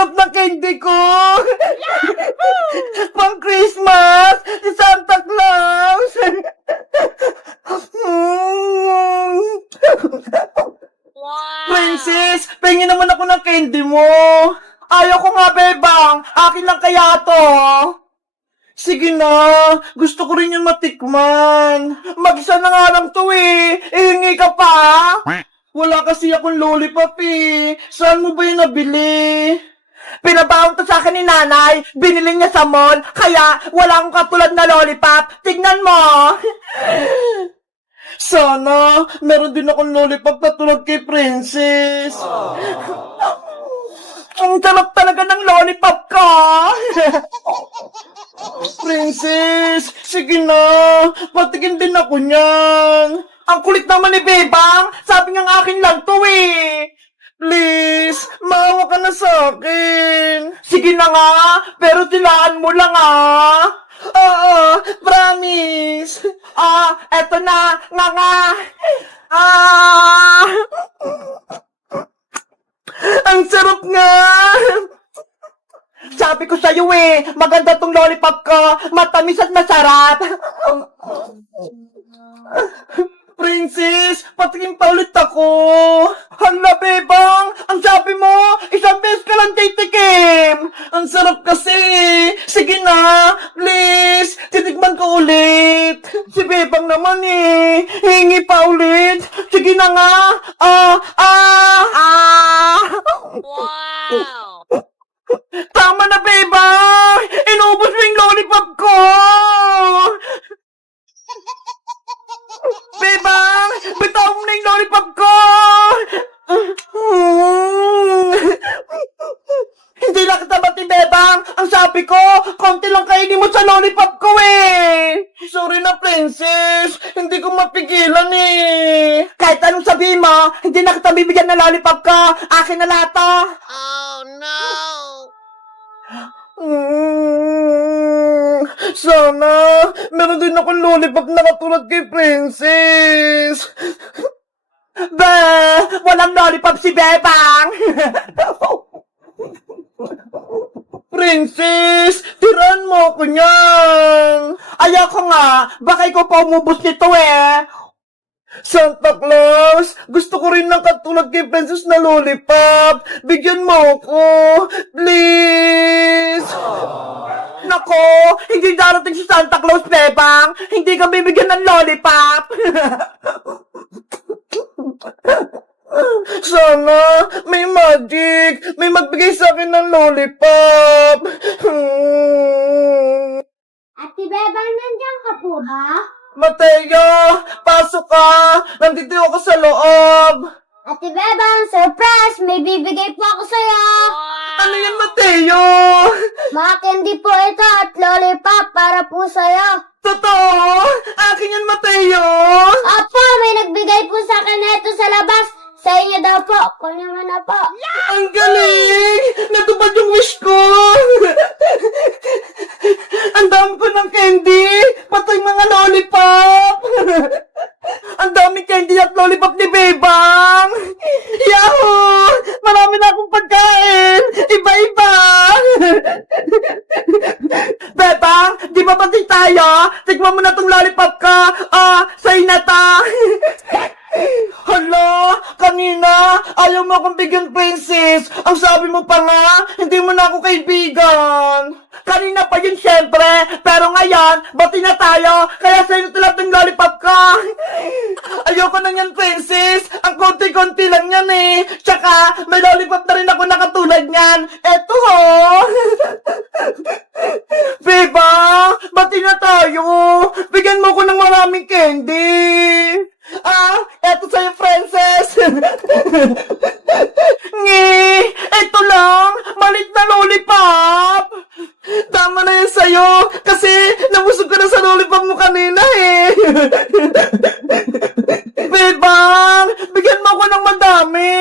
sarap ng candy ko! Pang Christmas! Si Santa Claus! Princess, pengin naman ako ng candy mo! Ayaw ko nga, bebang! Akin lang kaya to! Sige na, gusto ko rin yung matikman. Mag-isa na nga lang to eh. Ihingi ka pa? Wala kasi akong lollipop eh. Saan mo ba yung nabili? Pinabaon to sa akin ni nanay. Binili niya sa mall. Kaya wala akong katulad na lollipop. Tignan mo. Sana, meron din akong lollipop na tulad kay Princess. Ang sarap talaga ng lollipop ka. Princess, sige na. Patikin din ako niyan. Ang kulit naman ni Bebang. Sabi nga akin lang to eh. Please, maawa ka na sa akin. Sige na nga, pero tilaan mo lang ah. Oo, promise. Eto na, nga. Ang sarap nga. Sabi ko sa'yo eh, maganda tong lollipop ko, matamis at masarap. Princess, patikim pa ulit ako. Hala, bebang, ang sabi mo, isang beses ka lang titikim. Ang sarap kasi. Sige na, please, titikman ko ulit. Si bebang naman eh, hingi pa ulit. Sige na nga. Wow! Tama na, bebang! Inubos mo yung lollipop ko! Bebang! Bitaw mo na yung lollipop ko! Hindi lang kita bati, bebang! Ang sabi ko, konti lang kainin mo sa lollipop ko eh! Sorry na, princess! Hindi ko mapigilan eh! Kahit anong sabihin mo, hindi na kita bibigyan ng lollipop ko! Akin na lahat to! Oh no! Sana, meron din akong lollipop na katulad kay Princess. Walang lollipop si Bebang. Princess, tiran mo ako niyan. Ayoko nga, baka ikaw pa umubos nito eh. Santa Claus, gusto ko rin ng katulad kay Princess na lollipop. Bigyan mo ako, please. Nako, hindi darating si Santa Claus, Bebang. Hindi ka bibigyan ng lollipop. Sana, may magic. May magbigay sa akin ng lollipop. Ate Bebang, nandiyan ka po ba? Mateo, pasok ka. Nandito ako sa loob. Ate Bebang, surprise! May bibigay po ako sa'yo! Ano yan, Mateo? Mga candy po ito at lollipop para po sa'yo. Totoo? Akin yan, Mateo? Opo, may nagbigay po sa akin na ito sa labas. Sa inyo daw po. Kunin mo na po. Ang galing! Natupad yung wish ko! Ang dami ko ng candy! Pati mga lollipop! Ang dami candy at lollipop ni Bebang! Yahoo! Marami na akong pagkain! Iba-iba! Bebang, di ba pati tayo? Tikman mo na tong lollipop ka! Sa'yo na ta! Hala, kanina, ayaw mo akong bigyan, Princess. Ang sabi mo pa nga, hindi mo na ako kaibigan. Kanina pa yun, syempre. Pero ngayon, bati na tayo. Kaya sa'yo na ng lollipop ka. Ayoko na yan, Princess. Ang konti-konti lang yan eh. Tsaka, may lollipop na rin ako na katulad niyan. Eto ho. Beba, bati na tayo. Bigyan mo ko ng maraming candy. Eto sa'yo, Princess. Eto lang, malit na lollipop. Tama na yan sa'yo, kasi nabusog ka na sa lollipop mo kanina eh. Bebang, bigyan mo ako ng madami.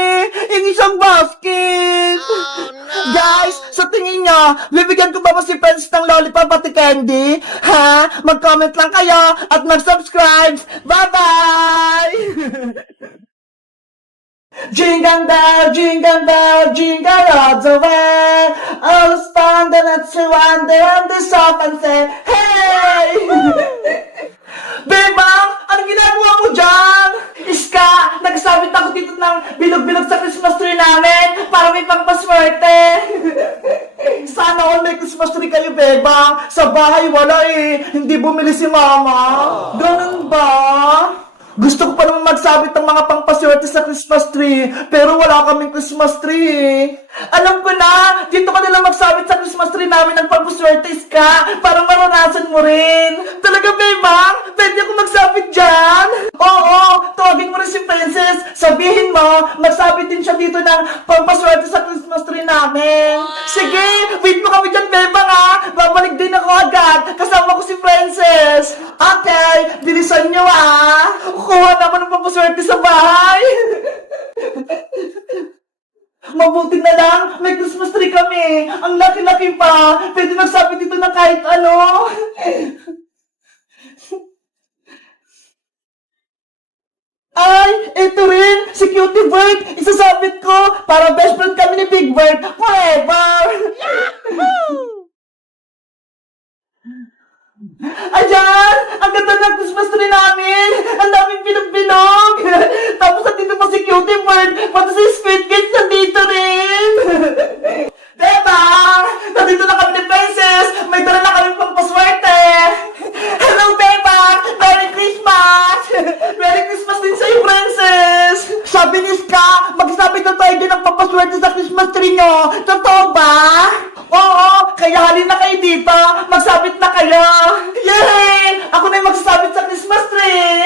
Yung isang basket. Oh no! Guys, sa tingin nyo, bibigyan ko ba si Princess ng lollipop at candy? Ha? Mag-comment lang kayo at mag-subscribe. Bye-bye! Jingle bell, jingle all the way. All stand and on the shop and say, hey! Bebang, anong ginagawa mo dyan? Iska, nagsabit ako dito ng bilog-bilog sa Christmas tree namin para may pangpaswerte. Sana all may Christmas tree kayo, Bebang. Sa bahay wala eh. Hindi bumili si Mama. Ganun ba? Gusto ko pa naman magsabit ng mga pangpaswerte sa Christmas tree, pero wala kaming Christmas tree. Alam ko na, dito ka nila magsabit sa Christmas tree namin ng pangpaswerte, Iska, para maranasan mo rin. Talaga, Bebang? Pwede ako magsabit dyan? Oo, tawagin mo rin si Princess. Sabihin mo, magsabit din siya dito ng pangpaswerte sa Christmas tree namin. Sige, wait mo kami dyan, Bebang, ha? Babalik din ako agad, kasama ko si Princess. Okay, bilisan nyo, ha? Kuha naman ng pampaswerte sa bahay. Mabuti na lang, may Christmas tree kami. Ang laki-laki pa. Pwede magsabi dito ng kahit ano. Ay, ito rin, si Cutie Bird. Isasabit ko para best friend kami ni Big Bird forever. Ayan! Ang ganda ng Christmas tree namin! Ang daming bilog-bilog! Tapos nandito pa si Cutie Bird, pati si Squid Kids nandito rin! Diba? Nandito na kami ni Princess! May dala na kami pang paswerte! Hello, Beba! Merry Christmas! Merry Christmas din sa'yo, Princess! Sabi ni Ska, magsabi na tayo din ng papaswerte sa Christmas tree nyo! Totoo ba? Oo! Kaya halina kayo dito! Magsabit na kayo! Yay! Ako na yung magsasabit sa Christmas tree!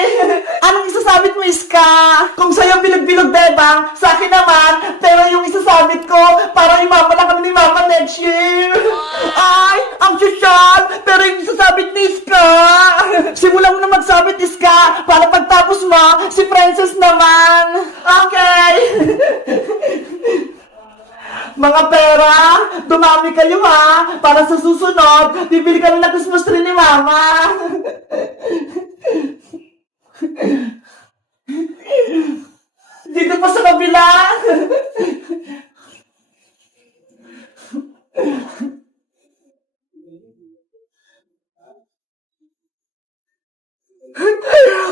Anong isasabit mo, Iska? Kung sa'yo bilog-bilog, Bebang, sa akin naman, pero yung isasabit ko, para imama na kami ni Mama next year! Ay! Ang sosyal! Pero yung isasabit ni Iska! Simulan mo na magsabit, Iska, para pagtapos mo, si Princess naman! Okay! Mga pera, dumami kayo ha, para sa susunod, bibili kami ng Christmas tree ni Mama. Dito pa sa kabila.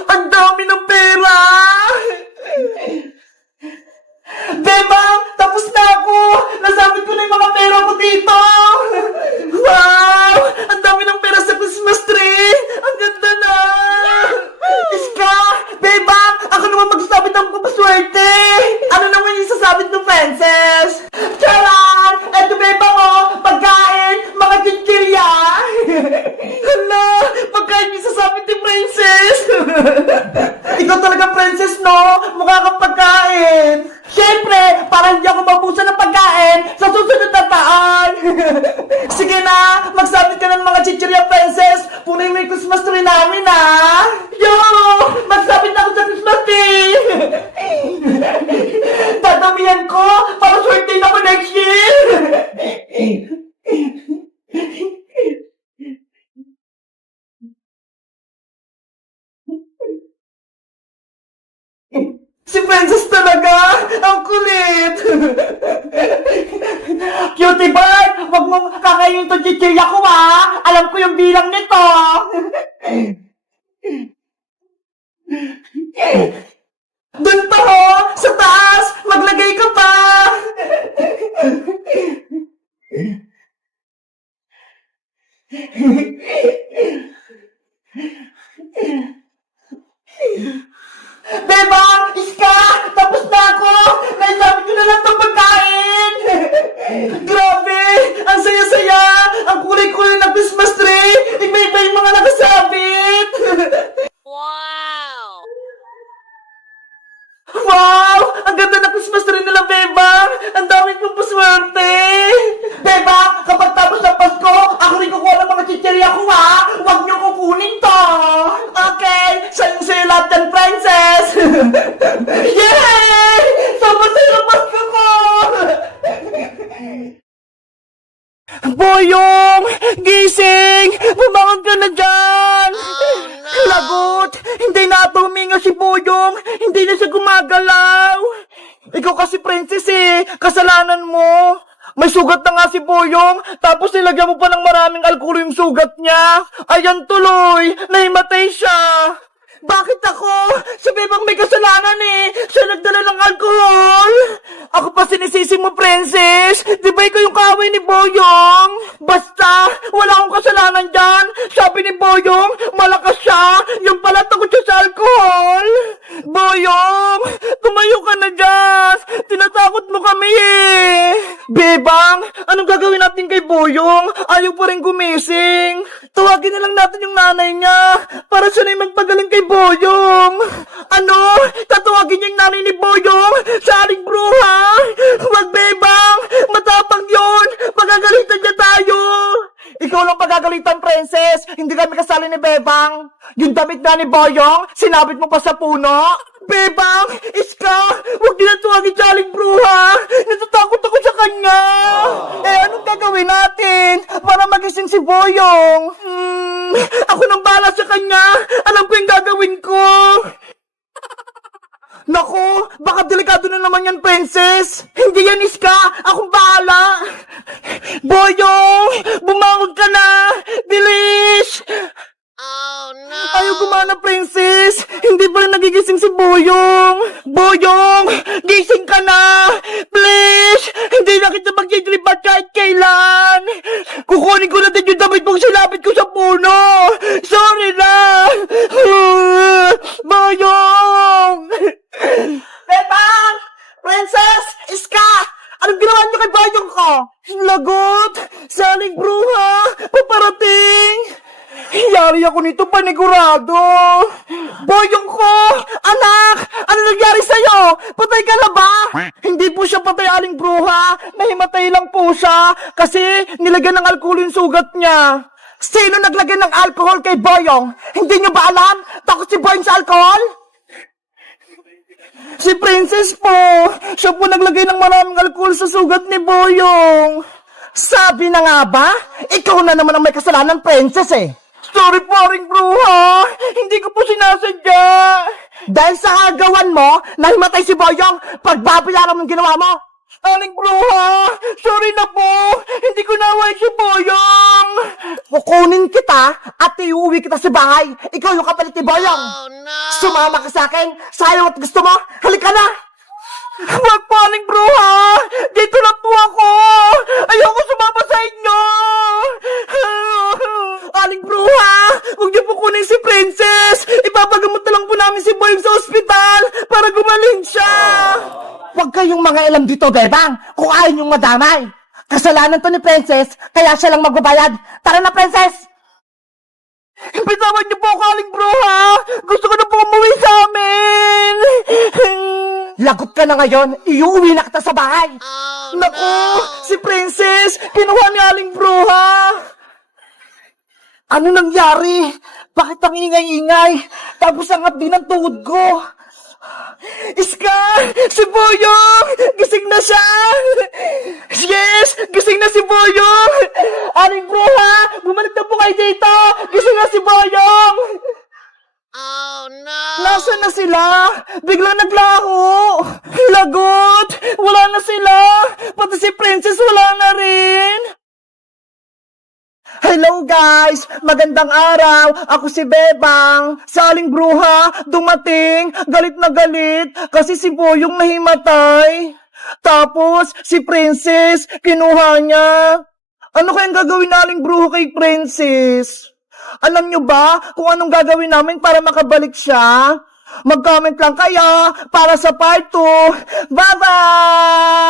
Ang dami ng pera! Bebang, tapos na ako! Nasabit ko na yung mga pera ko dito! Wow! Ang dami ng pera sa Christmas tree! Ang ganda na! Iska! Bebang, ako naman magsasabit ng papaswerte! Ano naman yung sasabit ng Princess? Charan! Eto, Bebang, oh! Pagkain! Mga chichirya! Hala! Pagkain yung sasabit ni Princess! Ikaw talaga, Princess, no? Mukha kang pagkain! Siyempre, para hindi ako mabusan ng pagkain sa susunod na taon. Sige na, magsabit ka ng mga chichirya, Princess. Punin mo yung Christmas tree namin, ha? Yo! Magsabit ako sa Christmas tree! Dadamihan ko para swerte na ako next year! Si Princess talaga! Ang kulit! Cutie Bird! Huwag mong kakainin itong chichirya ko, ha! Alam ko yung bilang nito! Doon pa, ho! Sa taas! Maglagay ka pa! Beba! Iska! Tapos na ako! Naisabit ko na lang itong pagkain! Grabe! Ang saya-saya! Ang kulay-kulay na Christmas tree! Iba-iba yung mga nakasabit! Wow! Wow! Ang ganda na Christmas tree nila, Beba! Ang daming pampaswerte! Beba! Kapag tapos ng Pasko, ako rin kukuha ng mga chichirya ko, ha! Huwag niyo kukunin to! Okay! Sa'yo lahat yan, Princess! Yay! Sama-sayo ang Pasko ko! Boyong! Gising! Bumangon ka na dyan! no! Lagot! Hindi na ito huminga si Boyong! Hindi na siya gumagalaw! Ikaw kasi, Princess eh. Kasalanan mo. May sugat na nga si Boyong, tapos nilagyan mo pa ng maraming alkohol yung sugat niya. Ayan tuloy, nahimatay siya. Bakit ako? Si Bebang may kasalanan eh. Siya nagdala ng alkohol. Ako pa sinisisi mo, Princess. Di ba ikaw yung kaaway ni Boyong? Basta, wala akong kasalanan dyan. Sabi ni Boyong, malakas siya. Yung pala takot siya sa alkohol. Boyong, tumayo ka na dyan. Tinatakot mo kami eh. Bebang, anong gagawin natin kay Boyong? Ayaw pa rin gumising. Tawagin na lang natin yung nanay niya para siya na yung magpagaling kay Boyong. Ano? Tatawagin niya yung nanay ni Boyong sa aling bruha? Huwag, Bebang! Matapang yun! Pagagalitan niya tayo! Ikaw lang pagagalitan, Princess! Hindi kami kasali ni Bebang! Yung damit na ni Boyong, sinabit mo pa sa puno? Bebang! Iska! Huwag din na tuwagin sa aling bruha! Natatakot ako sa kanya! Eh, anong gagawin natin para magising si Boyong? Ako nang bahala sa kanya! Alam ko yung gagawin ko! Naku, baka delikado na naman yan, Princess! Hindi yan, Iska! Akong bahala! Boyong! Bumangon ka na! Bilis! Oh no! Ayaw gumana, Princess! Hindi pa rin nagigising si Boyong! Boyong! Gising ka na! Please! Hindi na kita magdidribat kahit kailan! Kukunin ko na din yung damit mong silapit ko sa puno! Sorry na! Boyong! Bebang! Princess! Iska! Anong ginawa niyo kay Boyong ko? Lagot! Saling bruha! Paparating! Yari ako nito, panigurado! Boyong ko! Anak! Ano nangyari sa'yo? Patay ka na ba? Hindi po siya patay, aling bruha. Nahimatay lang po siya kasi nilagyan ng alkohol yung sugat niya. Sino naglagay ng alkohol kay Boyong? Hindi niyo ba alam? Takot si Boyong sa alkohol? Si Princess po! Siya po naglagay ng maraming alkohol sa sugat ni Boyong. Sabi na nga ba? Ikaw na naman ang may kasalanan, Princess eh. Sorry po, aring bruha. Hindi ko po sinasadya. Dahil sa agawan mo, nahimatay si Boyong, pagbabayaran mong ginawa mo. Aling bruha, sorry na po. Hindi ko naway si Boyong. Kukunin kita at iuwi kita sa bahay. Ikaw yung kapalit ni Boyong. Oh no! Sumama ka sa akin. Sayang at gusto mo. Halika na. Huwag po, aling bruha. Dito na po ako. Ayoko sumama sa inyo. Aling bruha, huwag niyo po kunin si Princess. Ipapagamot na lang po namin si Boyong sa ospital para gumaling siya. Huwag kayong mga ilam dito, Bebang, kung ayaw niyong madamay. Kasalanan to ni Princess, kaya siya lang magbabayad. Tara na, Princess! Bitawan niyo po ako, aling bruha. Gusto ko na po umuwi sa amin. Lagot ka na ngayon, iuwi na kita sa bahay. Oh Naku, no! si Princess, kinuha ni aling bruha. Ano nangyari? Bakit ang ingay-ingay? Tapos angat din ang tuhod ko. Iska! Si Boyong! Gising na siya! Yes! Gising na si Boyong! Aling bruha! Bumalik na po kayo dito! Gising na si Boyong! Oh no! Nasaan na sila? Biglang naglaho! Lagot! Wala na sila! Pati si Princess wala na rin! Hello guys! Magandang araw! Ako si Bebang! Sa aling bruha, dumating! Galit na galit! Kasi si Boyong nahimatay! Tapos, si Princess, kinuha niya! Ano kayang gagawin na aling bruha kay Princess? Alam nyo ba kung anong gagawin namin para makabalik siya? Mag-comment lang kayo para sa part 2! Bye-bye!